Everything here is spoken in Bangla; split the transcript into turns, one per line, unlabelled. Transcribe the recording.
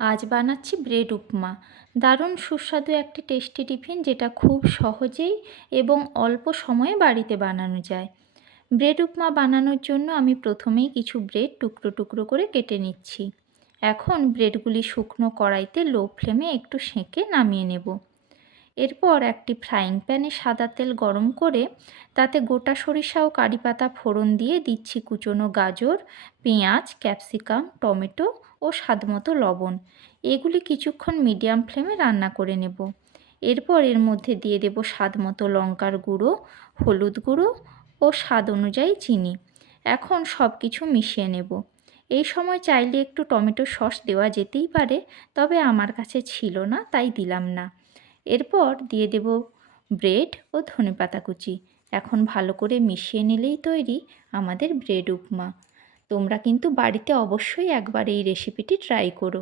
আজ বানাচ্ছি ব্রেড উপমা। দারুণ সুস্বাদু একটি টেস্টি টিফিন যেটা খুব সহজেই এবং অল্প সময়ে বাড়িতে বানানো যায়। ব্রেড উপমা বানানোর জন্য আমি প্রথমেই কিছু ব্রেড টুকরো টুকরো করে কেটে নিচ্ছি। এখন ব্রেডগুলি শুকনো কড়াইতে লো ফ্লেমে একটু সেঁকে নামিয়ে নেব। এরপর একটি ফ্রাইং প্যানে সাদা তেল গরম করে তাতে গোটা সরিষা ও কারি পাতা ফোড়ন দিয়ে দিচ্ছি কুচনো গাজর, পেঁয়াজ ক্যাপসিকাম টমেটো ও স্বাদমতো লবণ। এগুলি কিছুক্ষণ মিডিয়াম ফ্লেমে রান্না করে নেব। এরপর এর মধ্যে দিয়ে দেব স্বাদমতো লঙ্কার গুঁড়ো, হলুদ গুঁড়ো ও স্বাদ অনুযায়ী চিনি। এখন সব কিছু মিশিয়ে নেব। এই সময় চাইলে একটু টমেটো সস দেওয়া যেতেই পারে, তবে আমার কাছে ছিল না, তাই দিলাম না। এরপর দিয়ে দেব ব্রেড ও ধনে পাতা কুচি এখন ভালো করে মিশিয়ে নিলেই তৈরি আমাদের ব্রেড উপমা। তোমরা কিন্তু বাড়িতে অবশ্যই একবার এই রেসিপিটি ট্রাই করো।